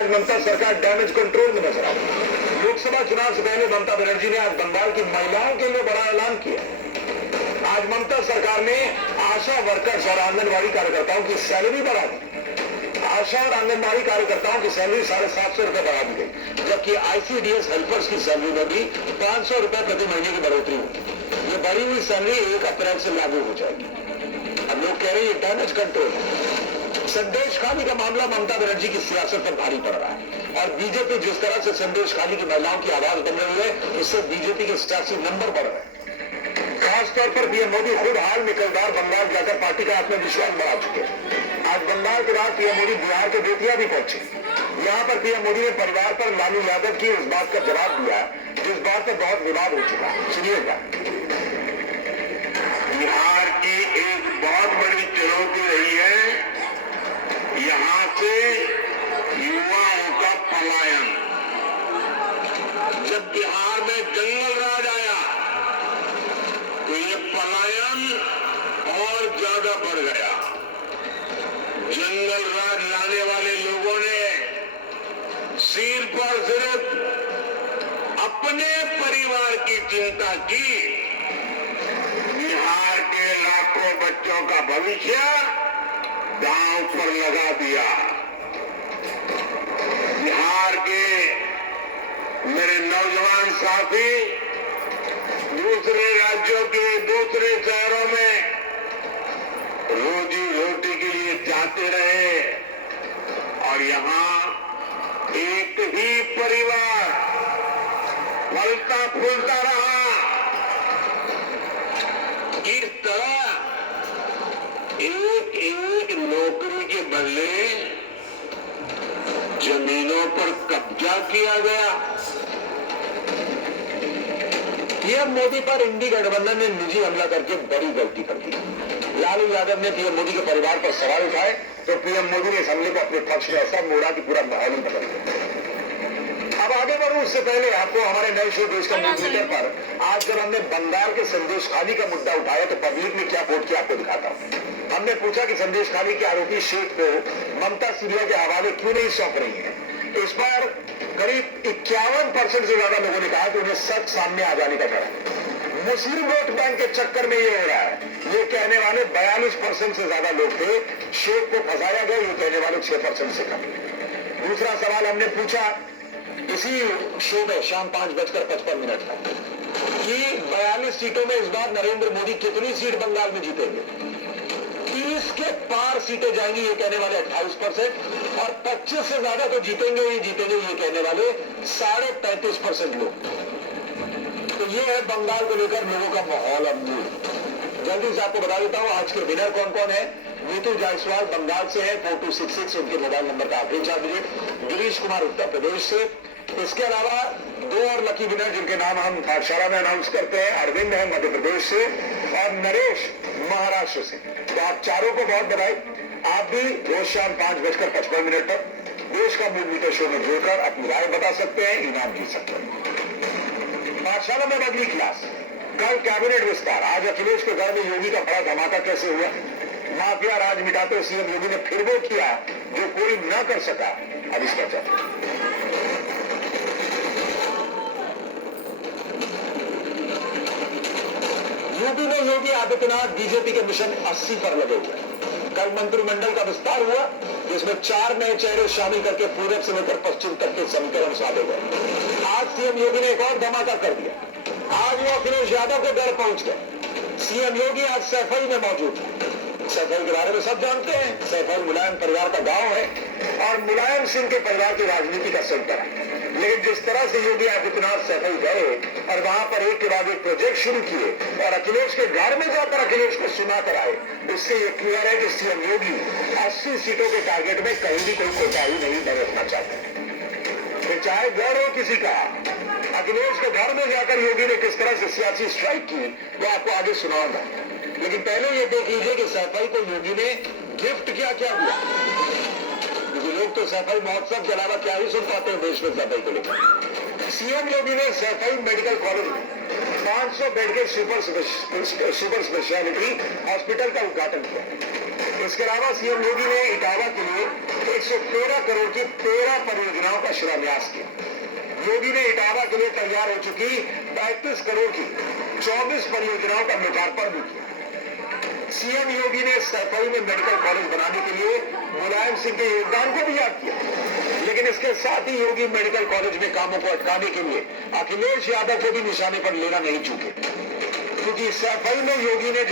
ममता सरकार damage control में नजर आई। लोकसभा चुनाव से पहले ममता बनर्जी ने आज बंगाल की महिलाओं के लिए बड़ा ऐलान किया। आज ममता सरकार ने आशा वर्कर्स और आंगनबाड़ी कार्यकर्ताओं की सैलरी बढ़ा दी। आशा और आंगनबाड़ी कार्यकर्ताओं की सैलरी 750 रुपए बढ़ा दी गई, जबकि आईसीडीएस हेल्पर्स की सैलरी में भी 500 रुपए प्रति महीने की बढ़ोतरी होगी। ये बढ़ी हुई सैलरी 1 अप्रैल से लागू हो जाएगी। अब लोग कह रहे हैं ये डैमेज कंट्रोल है। संदेश खाली का मामला ममता बनर्जी की सियासत पर भारी पड़ रहा है और बीजेपी जिस तरह से संदेश खाली की महिलाओं की आवाज बन रही है, उससे बीजेपी के सियासी नंबर बढ़ रहे हैं। खासतौर पर पीएम मोदी खुद हाल में कई बार बंगाल जाकर पार्टी का आत्मविश्वास बढ़ा चुके हैं। आज बंगाल के बाद पीएम मोदी बिहार के बेतिया भी पहुंचे। यहाँ पर पीएम मोदी ने परिवार पर लालू यादव की उस बात का जवाब दिया जिस बात पर बहुत विवाद हो चुका है। सुनिएगा। बिहार की एक बहुत बड़ी चुनौती रही है यहाँ से युवाओं का पलायन। जब बिहार में जंगल राज आया तो ये पलायन और ज्यादा बढ़ गया। जंगल राज लाने वाले लोगों ने सिर पर सिर्फ अपने परिवार की चिंता की, बिहार के लाखों बच्चों का भविष्य दांव पर लगा दिया। बिहार के मेरे नौजवान साथी दूसरे राज्यों के दूसरे शहरों में रोजी रोटी के लिए जाते रहे और यहाँ एक ही परिवार फलता फूलता रहा। इस तरह एक एक नौकरी के बदले जमीनों पर कब्जा किया गया। पीएम मोदी पर इंडी गठबंधन ने निजी हमला करके बड़ी गलती कर दी। लालू यादव ने पीएम मोदी के परिवार पर सवाल उठाए तो पीएम मोदी ने इस हमले को अपने पक्ष में ऐसा मोड़ा कि पूरा माहौल ही बदल गया। अब आगे बढ़ूं उससे पहले आपको हमारे नए शो देश का ट्विटर पर आज जब हमने बंगाल के संदेश खाली का मुद्दा उठाया तो पब्लिक ने क्या वोट किया आपको दिखाता हूं। हमने पूछा कि संदेश खाली के आरोपी शेख को ममता सीबीआई के हवाले क्यों नहीं सौंप रही है। इस बार करीब 51% से ज्यादा लोगों ने कहा कि उन्हें सच सामने आ जाने का डर है। मुस्लिम वोट बैंक के चक्कर में ये हो रहा है। ये कहने वाले 42% से ज्यादा लोग थे। शेख को फंसाया गया, ये कहने वाले 6% से कम। दूसरा सवाल हमने पूछा इसी शो में शाम 5:55 का कि 42 सीटों में इस बार नरेंद्र मोदी कितनी सीट बंगाल में जीतेंगे। 30 के पार सीटें जाएंगी ये कहने वाले 28% और 25 से ज्यादा तो जीतेंगे ही जीतेंगे ये कहने वाले 35.5% लोग। तो ये है बंगाल को लेकर लोगों का माहौल। अब जल्दी से आपको बता देता हूं आज के विनर कौन कौन है। नीतू जायसवाल बंगाल से है 4266 उनके मोबाइल नंबर का आखिरी 4 डिजिट। गिरीश कुमार उत्तर प्रदेश से। इसके अलावा 2 और लकी विनर जिनके नाम हम पाठशाला में अनाउंस करते हैं। अरविंद है मध्य प्रदेश से और नरेश महाराष्ट्र से। तो आप चारों को बहुत बधाई। आप भी रोज शाम 5:55 पर देश का मूल मीटर शो में जुड़कर अपनी राय बता सकते हैं, इनाम जीत सकते हैं। पाठशाला में अगली क्लास कल कैबिनेट विस्तार। आज अखिलेश के घर में योगी का बड़ा धमाका कैसे हुआ। माफिया राज मिटाते सीएम योगी ने फिर वो किया जो कोई न कर सका। अब इसका चर्चा यूपी में योगी आदित्यनाथ बीजेपी के मिशन 80 पर लगे हुए। कल मंत्रिमंडल का विस्तार हुआ जिसमें 4 नए चेहरे शामिल करके पूरब से लेकर पश्चिम तक के समीकरण साधे गए। आज सीएम योगी ने एक और धमाका कर दिया। आज वो अखिलेश यादव के घर पहुंच गए। सीएम योगी आज सैफई में मौजूद है। सैफई के बारे में सब जानते हैं। सैफई मुलायम परिवार का गांव है और मुलायम सिंह के परिवार की राजनीति का सेंटर है। लेकिन जिस तरह से योगी आदित्यनाथ सैफई गए और वहां पर एक के बाद एक प्रोजेक्ट शुरू किए और अखिलेश के घर में जाकर अखिलेश को सुना कर आए, उससे ये क्लियर है कि सीएम योगी 80 सीटों के टारगेट में कहीं भी कोई कोताही नहीं बरतना चाहते। फिर चाहे घर हो किसी का, अखिलेश के घर में जाकर योगी ने किस तरह से सियासी स्ट्राइक की वो आपको आगे सुनाऊंगा। लेकिन पहले ये देख लीजिए कि सैफई को योगी ने गिफ्ट क्या क्या दिया। क्योंकि लोग तो सैफई महोत्सव के अलावा क्या ही सुन पाते हैं देश में सैफई को लेकर। सीएम योगी ने सैफई मेडिकल कॉलेज में 500 बेड के सुपर स्पेशलिटी हॉस्पिटल का उद्घाटन किया। इसके अलावा सीएम योगी ने इटावा के लिए 113 करोड़ की 13 परियोजनाओं का शिलान्यास किया। योगी ने इटावा के लिए तैयार हो चुकी 35 करोड़ की 24 परियोजनाओं का लोकार्पण भी किया। सीएम योगी ने सैफई में मेडिकल कॉलेज बनाने के लिए मुलायम सिंह के योगदान को भी याद किया, लेकिन इसके साथ ही योगी मेडिकल कॉलेज में कामों को अटकाने के लिए अखिलेश यादव को भी निशाने पर लेना नहीं चूके, क्योंकि सैफई में योगी ने